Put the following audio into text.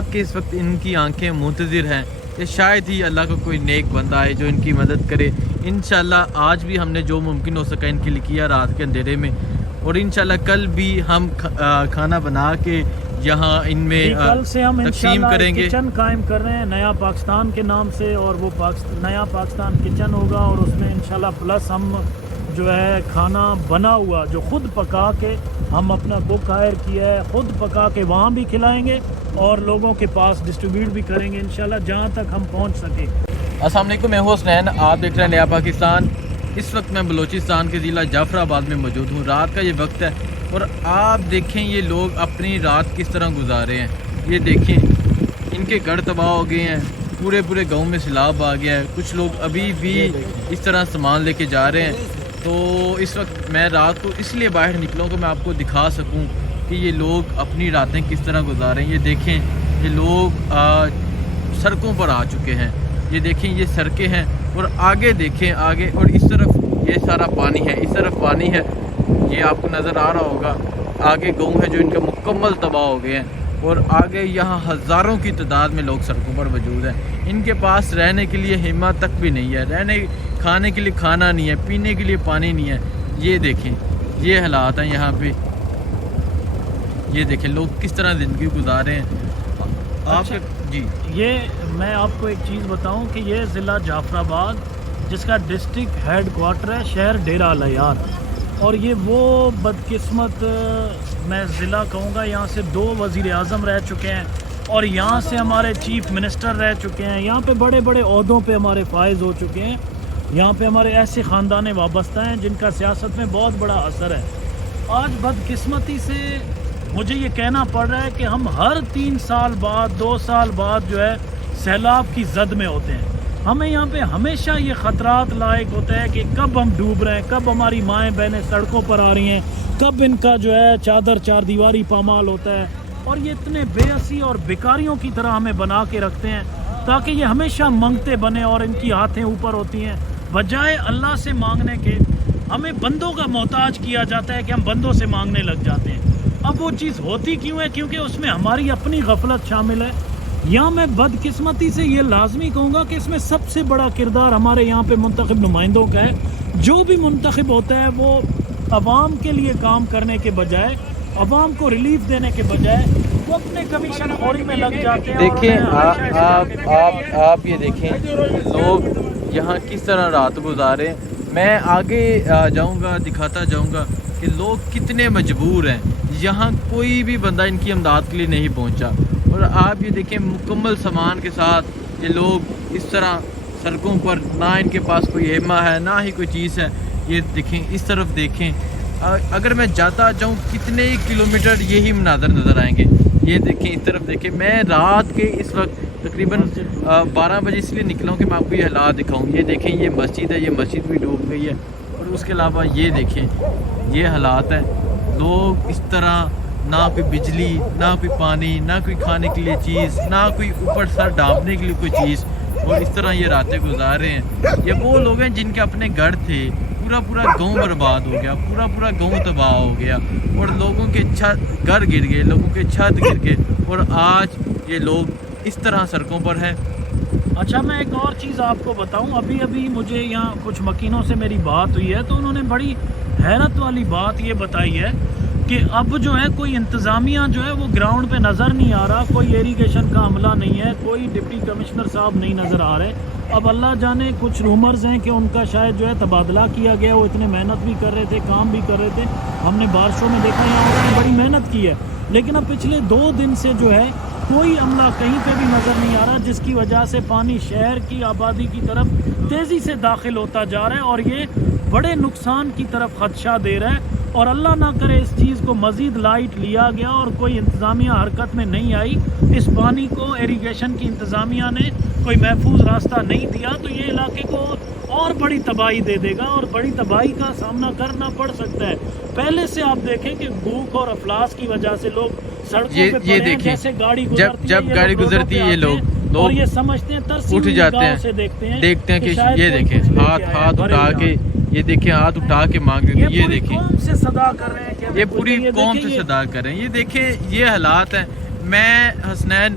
حالات کے اس وقت ان کی آنکھیں منتظر ہیں کہ شاید ہی اللہ کا کوئی نیک بندہ ہے جو ان کی مدد کرے۔ انشاءاللہ آج بھی ہم نے جو ممکن ہو سکا ان کے لیے کیا رات کے اندھیرے میں، اور انشاءاللہ کل بھی ہم کھانا بنا کے یہاں ان میں کل سے ہم تقسیم کریں گے۔ کچن قائم کر رہے ہیں نیا پاکستان کے نام سے، اور وہ نیا پاکستان کچن ہوگا، اور اس میں انشاءاللہ پلس ہم جو ہے کھانا بنا ہوا جو خود پکا کے ہم اپنا بک ہائر کیا ہے، خود پکا کے وہاں بھی کھلائیں گے اور لوگوں کے پاس ڈسٹریبیوٹ بھی کریں گے انشاءاللہ جہاں تک ہم پہنچ سکیں۔ السلام علیکم، میں ہوں حسنین، آپ دیکھ رہے ہیں نیا پاکستان۔ اس وقت میں بلوچستان کے ضلع جعفر آباد میں موجود ہوں۔ رات کا یہ وقت ہے اور آپ دیکھیں یہ لوگ اپنی رات کس طرح گزارے ہیں۔ یہ دیکھیں ان کے گھر تباہ ہو گئے ہیں، پورے گاؤں میں سیلاب آ گیا ہے۔ کچھ لوگ ابھی بھی اس طرح سامان لے کے جا رہے ہیں۔ تو اس وقت میں رات کو اس لیے باہر نکلا ہوں کہ میں آپ کو دکھا سکوں کہ یہ لوگ اپنی راتیں کس طرح گزارے ہیں۔ یہ دیکھیں یہ لوگ سڑکوں پر آ چکے ہیں۔ یہ دیکھیں یہ سڑکیں ہیں، اور آگے دیکھیں آگے، اور اس طرف یہ سارا پانی ہے، اس طرف پانی ہے، یہ آپ کو نظر آ رہا ہوگا۔ آگے گاؤں ہے جو ان کا مکمل تباہ ہو گئے ہیں، اور آگے یہاں ہزاروں کی تعداد میں لوگ سڑکوں پر موجود ہیں۔ ان کے پاس رہنے کے لیے ہمت تک بھی نہیں ہے، کھانے کے لیے کھانا نہیں ہے، پینے کے لیے پانی نہیں ہے۔ یہ دیکھیں یہ حالات ہیں یہاں پہ۔ یہ دیکھیں لوگ کس طرح زندگی گزارے ہیں۔ آپ جی یہ میں آپ کو ایک چیز بتاؤں کہ یہ ضلع جعفر آباد جس کا ڈسٹرکٹ ہیڈ کوارٹر ہے شہر ڈیرہ الیار، اور یہ وہ بدقسمت میں ضلع کہوں گا، یہاں سے 2 وزیر اعظم رہ چکے ہیں، اور یہاں سے ہمارے چیف منسٹر رہ چکے ہیں، یہاں پہ بڑے عہدوں پہ ہمارے فائز ہو چکے ہیں، یہاں پہ ہمارے ایسے خاندان وابستہ ہیں جن کا سیاست میں بہت بڑا اثر ہے۔ آج بدقسمتی سے مجھے یہ کہنا پڑ رہا ہے کہ ہم ہر 3 سال بعد 2 سال بعد جو ہے سیلاب کی زد میں ہوتے ہیں۔ ہمیں یہاں پہ ہمیشہ یہ خطرات لاحق ہوتا ہے کہ کب ہم ڈوب رہے ہیں، کب ہماری مائیں بہنیں سڑکوں پر آ رہی ہیں، کب ان کا جو ہے چار دیواری پامال ہوتا ہے، اور یہ اتنے بے حسی اور بیکاریوں کی طرح ہمیں بنا کے رکھتے ہیں تاکہ یہ ہمیشہ منگتے بنے، اور ان کی ہاتھیں اوپر ہوتی ہیں بجائے اللہ سے مانگنے کے۔ ہمیں بندوں کا محتاج کیا جاتا ہے کہ ہم بندوں سے مانگنے لگ جاتے ہیں۔ اب وہ چیز ہوتی کیوں ہے؟ کیونکہ اس میں ہماری اپنی غفلت شامل ہے۔ یہاں میں بدقسمتی سے یہ لازمی کہوں گا کہ اس میں سب سے بڑا کردار ہمارے یہاں پہ منتخب نمائندوں کا ہے۔ جو بھی منتخب ہوتا ہے وہ عوام کے لیے کام کرنے کے بجائے، عوام کو ریلیف دینے کے بجائے وہ اپنے کمیشن خوری میں لگ جاتے ہیں۔ دیکھیں آپ یہ دیکھیں لوگ یہاں کس طرح رات گزارے ہیں۔ میں آگے جاؤں گا، دکھاتا جاؤں گا کہ لوگ کتنے مجبور ہیں۔ یہاں کوئی بھی بندہ ان کی امداد کے لیے نہیں پہنچا، اور آپ یہ دیکھیں مکمل سامان کے ساتھ یہ لوگ اس طرح سڑکوں پر، نہ ان کے پاس کوئی خیمہ ہے نہ ہی کوئی چیز ہے۔ یہ دیکھیں اس طرف دیکھیں، اگر میں جاتا جاؤں کتنے کلومیٹر یہی مناظر نظر آئیں گے۔ یہ دیکھیں اس طرف دیکھیں، میں رات کے اس وقت تقریباً 12 بجے اس لیے نکلا ہوں کہ میں آپ کو یہ حالات دکھاؤں۔ یہ دیکھیں یہ مسجد ہے، یہ مسجد بھی ڈوب گئی ہے، اور اس کے علاوہ یہ دیکھیں یہ حالات ہیں۔ لوگ اس طرح نہ کوئی بجلی، نہ کوئی پانی، نہ کوئی کھانے کے لیے چیز، نہ کوئی اوپر سر ڈھانپنے کے لیے کوئی چیز، اور اس طرح یہ راتیں گزار رہے ہیں۔ یہ وہ لوگ ہیں جن کے اپنے گھر تھے، پورا گاؤں برباد ہو گیا، پورا گاؤں تباہ ہو گیا، اور لوگوں کے گھر گر گئے، لوگوں کے چھت گر گئے، اور آج یہ لوگ اس طرح سڑکوں پر ہیں۔ اچھا میں ایک اور چیز آپ کو بتاؤں، ابھی مجھے یہاں کچھ مکینوں سے میری بات ہوئی ہے، تو انہوں نے بڑی حیرت والی بات یہ بتائی ہے کہ اب جو ہے کوئی انتظامیہ جو ہے وہ گراؤنڈ پہ نظر نہیں آ رہا، کوئی ایریگیشن کا عملہ نہیں ہے، کوئی ڈپٹی کمشنر صاحب نہیں نظر آ رہے۔ اب اللہ جانے کچھ رومرز ہیں کہ ان کا شاید جو ہے تبادلہ کیا گیا، وہ اتنے محنت بھی کر رہے تھے، کام بھی کر رہے تھے، ہم نے بارشوں میں دیکھا یہاں انہوں نے بڑی محنت کی ہے، لیکن اب پچھلے 2 دن سے جو ہے کوئی عملہ کہیں پہ بھی نظر نہیں آ رہا، جس کی وجہ سے پانی شہر کی آبادی کی طرف تیزی سے داخل ہوتا جا رہا ہے، اور یہ بڑے نقصان کی طرف خدشہ دے رہا ہے۔ اور اللہ نہ کرے اس چیز کو مزید لائٹ لیا گیا اور کوئی انتظامیہ حرکت میں نہیں آئی، اس پانی کو ایریگیشن کی انتظامیہ نے کوئی محفوظ راستہ نہیں دیا، تو یہ علاقے کو اور بڑی تباہی دے دے گا، اور بڑی تباہی کا سامنا کرنا پڑ سکتا ہے۔ پہلے سے آپ دیکھیں کہ بھوک اور افلاس کی وجہ سے لوگ سڑکوں پہ پڑے ہیں، جیسے گاڑی جب گاڑی گزرتی ہے یہ لوگ اور یہ سمجھتے ہیں، ترسی اٹھ جاتے ہیں، دیکھتے ہیں کہ یہ دیکھیں ہاتھ اٹھا کے، یہ دیکھیں ہاتھ اٹھا کے مانگ رہے ہیں، یہ دیکھیں قوم سے صدا کر رہے ہیں، یہ پوری قوم سے صدا کر رہے ہیں۔ یہ دیکھیں یہ حالات ہیں۔ میں حسنین